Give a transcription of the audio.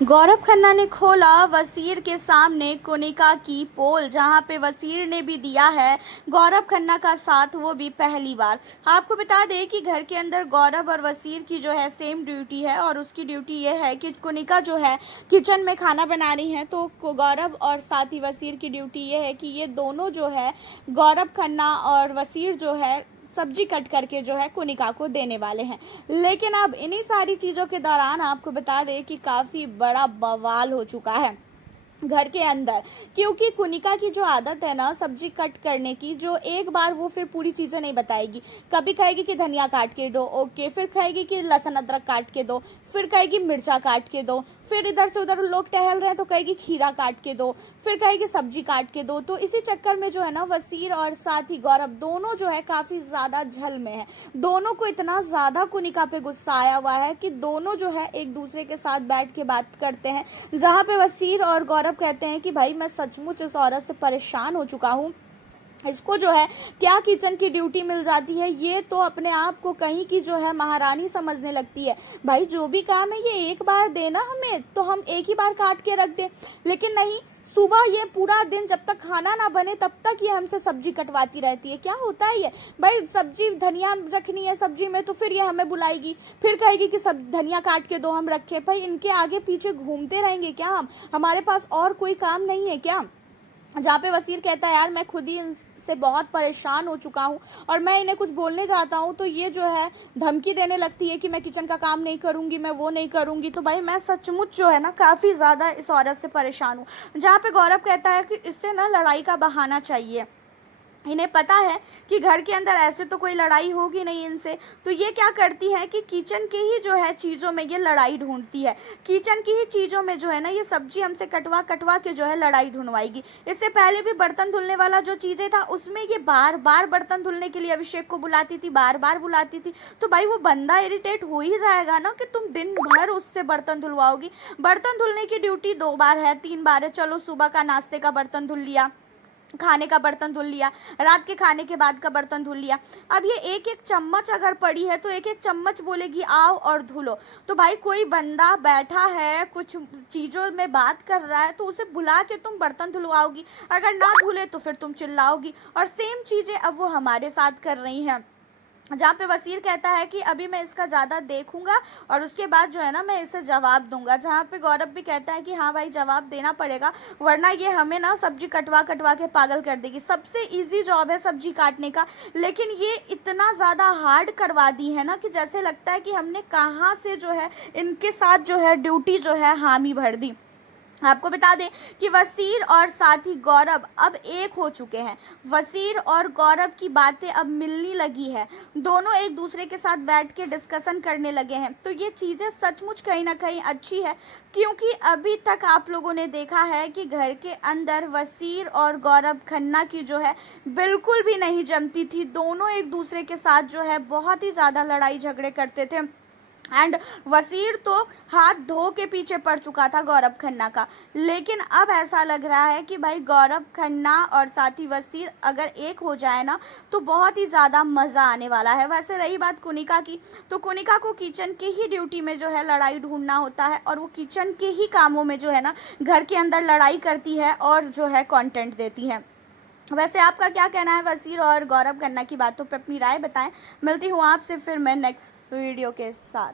गौरव खन्ना ने खोला वसीर के सामने कुनिका की पोल, जहां पे वसीर ने भी दिया है गौरव खन्ना का साथ, वो भी पहली बार। आपको बता दें कि घर के अंदर गौरव और वसीर की जो है सेम ड्यूटी है, और उसकी ड्यूटी ये है कि कुनिका जो है किचन में खाना बना रही है, तो गौरव और साथ ही वसीर की ड्यूटी ये है कि ये दोनों जो है गौरव खन्ना और वसीर जो है सब्जी कट करके जो है कुनिका को देने वाले हैं। लेकिन अब इन्हीं सारी चीज़ों के दौरान आपको बता दें कि काफ़ी बड़ा बवाल हो चुका है घर के अंदर, क्योंकि कुनिका की जो आदत है ना सब्जी कट करने की, जो एक बार वो फिर पूरी चीज़ें नहीं बताएगी। कभी कहेगी कि धनिया काट के दो, ओके, फिर कहेगी कि लहसुन अदरक काट के दो, फिर कहेगी मिर्चा काट के दो, फिर इधर से उधर लोग टहल रहे हैं तो कहेगी खीरा काट के दो, फिर कहेगी सब्जी काट के दो। तो इसी चक्कर में जो है ना वसीर और साथ ही गौरव दोनों जो है काफ़ी ज़्यादा झल में है। दोनों को इतना ज़्यादा कुनिका पे गुस्सा आया हुआ है कि दोनों जो है एक दूसरे के साथ बैठ के बात करते हैं, जहाँ पे वसीर और गौरव कहते हैं कि भाई मैं सचमुच इस औरत से परेशान हो चुका हूँ, इसको जो है क्या किचन की ड्यूटी मिल जाती है, ये तो अपने आप को कहीं की जो है महारानी समझने लगती है। भाई जो भी काम है ये एक बार देना हमें, तो हम एक ही बार काट के रख दें, लेकिन नहीं, सुबह ये पूरा दिन जब तक खाना ना बने तब तक ये हमसे सब्जी कटवाती रहती है। क्या होता है ये? भाई सब्जी धनिया रखनी है सब्जी में तो फिर ये हमें बुलाएगी, फिर कहेगी कि सब धनिया काट के दो, हम रखें। भाई इनके आगे पीछे घूमते रहेंगे क्या हम? हमारे पास और कोई काम नहीं है क्या? जहाँ पे वसीर कहता है यार मैं खुद ही से बहुत परेशान हो चुका हूँ, और मैं इन्हें कुछ बोलने जाता हूँ तो ये जो है धमकी देने लगती है कि मैं किचन का काम नहीं करूँगी, मैं वो नहीं करूँगी। तो भाई मैं सचमुच जो है ना काफ़ी ज़्यादा इस औरत से परेशान हूँ। जहाँ पे गौरव कहता है कि इससे ना लड़ाई का बहाना चाहिए, इन्हें पता है कि घर के अंदर ऐसे तो कोई लड़ाई होगी नहीं इनसे, तो ये क्या करती है कि किचन के ही जो है चीज़ों में ये लड़ाई ढूंढती है। किचन की ही चीज़ों में जो है ना ये सब्जी हमसे कटवा कटवा के जो है लड़ाई ढूंढवाएगी। इससे पहले भी बर्तन धुलने वाला जो चीज़ें था उसमें ये बार बार बर्तन धुलने के लिए अभिषेक को बुलाती थी, बार बार बुलाती थी। तो भाई वो बंदा इरिटेट हो ही जाएगा ना कि तुम दिन भर उससे बर्तन धुलवाओगी। बर्तन धुलने की ड्यूटी 2 बार है, 3 बार है, चलो सुबह का नाश्ते का बर्तन धुल लिया, खाने का बर्तन धुल लिया, रात के खाने के बाद का बर्तन धुल लिया। अब ये एक एक चम्मच अगर पड़ी है तो एक एक चम्मच बोलेगी आओ और धुलो। तो भाई कोई बंदा बैठा है कुछ चीज़ों में बात कर रहा है तो उसे बुला के तुम बर्तन धुलवाओगी, अगर ना धुले तो फिर तुम चिल्लाओगी। और सेम चीज़ें अब वो हमारे साथ कर रही हैं, जहाँ पे वसीर कहता है कि अभी मैं इसका ज़्यादा देखूंगा और उसके बाद जो है ना मैं इसे जवाब दूंगा। जहाँ पे गौरव भी कहता है कि हाँ भाई जवाब देना पड़ेगा, वरना ये हमें ना सब्जी कटवा कटवा के पागल कर देगी। सबसे इजी जॉब है सब्जी काटने का, लेकिन ये इतना ज़्यादा हार्ड करवा दी है ना कि जैसे लगता है कि हमने कहाँ से जो है इनके साथ जो है ड्यूटी जो है हामी भर दी। आपको बता दें कि वसीर और साथ ही गौरव अब एक हो चुके हैं। वसीर और गौरव की बातें अब मिलने लगी है, दोनों एक दूसरे के साथ बैठ के डिस्कशन करने लगे हैं। तो ये चीज़ें सचमुच कहीं ना कहीं अच्छी है, क्योंकि अभी तक आप लोगों ने देखा है कि घर के अंदर वसीर और गौरव खन्ना की जो है बिल्कुल भी नहीं जमती थी। दोनों एक दूसरे के साथ जो है बहुत ही ज़्यादा लड़ाई झगड़े करते थे, एंड वसीर तो हाथ धो के पीछे पड़ चुका था गौरव खन्ना का। लेकिन अब ऐसा लग रहा है कि भाई गौरव खन्ना और साथ ही वसीर अगर एक हो जाए ना तो बहुत ही ज़्यादा मज़ा आने वाला है। वैसे रही बात कुनिका की, तो कुनिका को किचन के ही ड्यूटी में जो है लड़ाई ढूंढना होता है, और वो किचन के ही कामों में जो है ना घर के अंदर लड़ाई करती है और जो है कंटेंट देती है। वैसे आपका क्या कहना है वसीर और गौरव खन्ना की बातों पे? अपनी राय बताएं। मिलती हूँ आपसे फिर मैं नेक्स्ट वीडियो के साथ।